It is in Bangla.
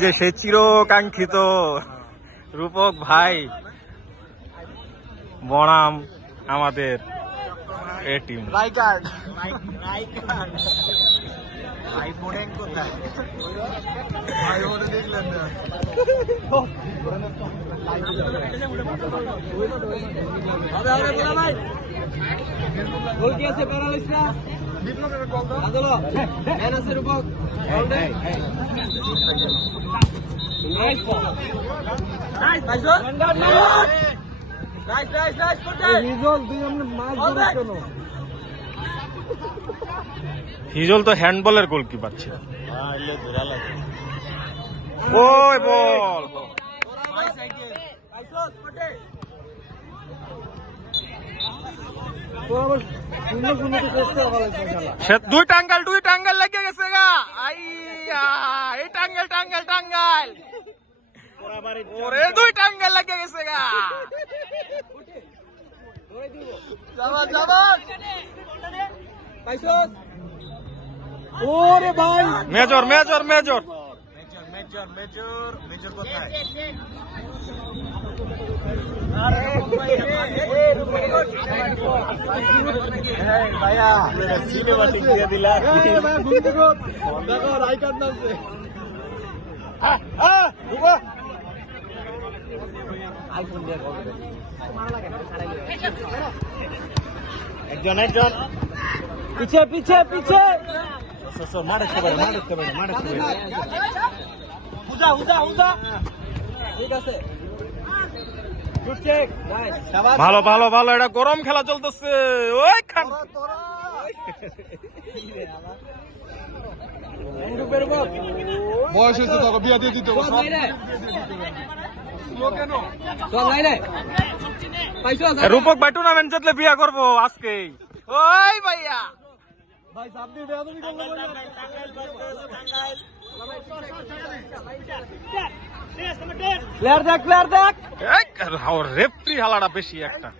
যে সেই চিরকাঙ্ক্ষিত রূপক ভাই বনাম আমাদের এ টিম। রাইকার্ড দেখলেন না? গোল কি আছে? প্যারালাইজ না? বিপ্লবের গোল দাও। আদলো ম্যান আছে রূপক। গোল দে। Nice ball. নাইস ভাইসো। নাইস নাইস নাইস করতে। রিজল দুই আমরা মাছ ধরে কেন? হিজল তো হ্যান্ডবলের গোলকিপার ছিল। ওই বল দুই টাঙ্গাল লেগে গেছে গা। আইয়া এই টাঙ্গাল ওরে দুই টাঙ্গাল লেগে গেছে গা। ওরে ভাই মেজর কোথায়? ভাইয়া সিনেমাটিক দিয়ে দিলা। দেখো রাইকার নামছে। আইফোন দিয়ে একজন পিছে মারতে পারে ঠিক আছে। ভালো এটা গরম খেলা চলতেছে। ওই খান বয়স হয়েছে তোকে বিয়া দিয়ে দিতে রূপক ভাই টুর্নামেন্ট জিতলে বিয়া করবো আজকে। ওই ভাইয়া ভাই সামনে বেয়াদবি করলো প্লেয়ার দেখ রেফরি হালাটা বেশি একটা।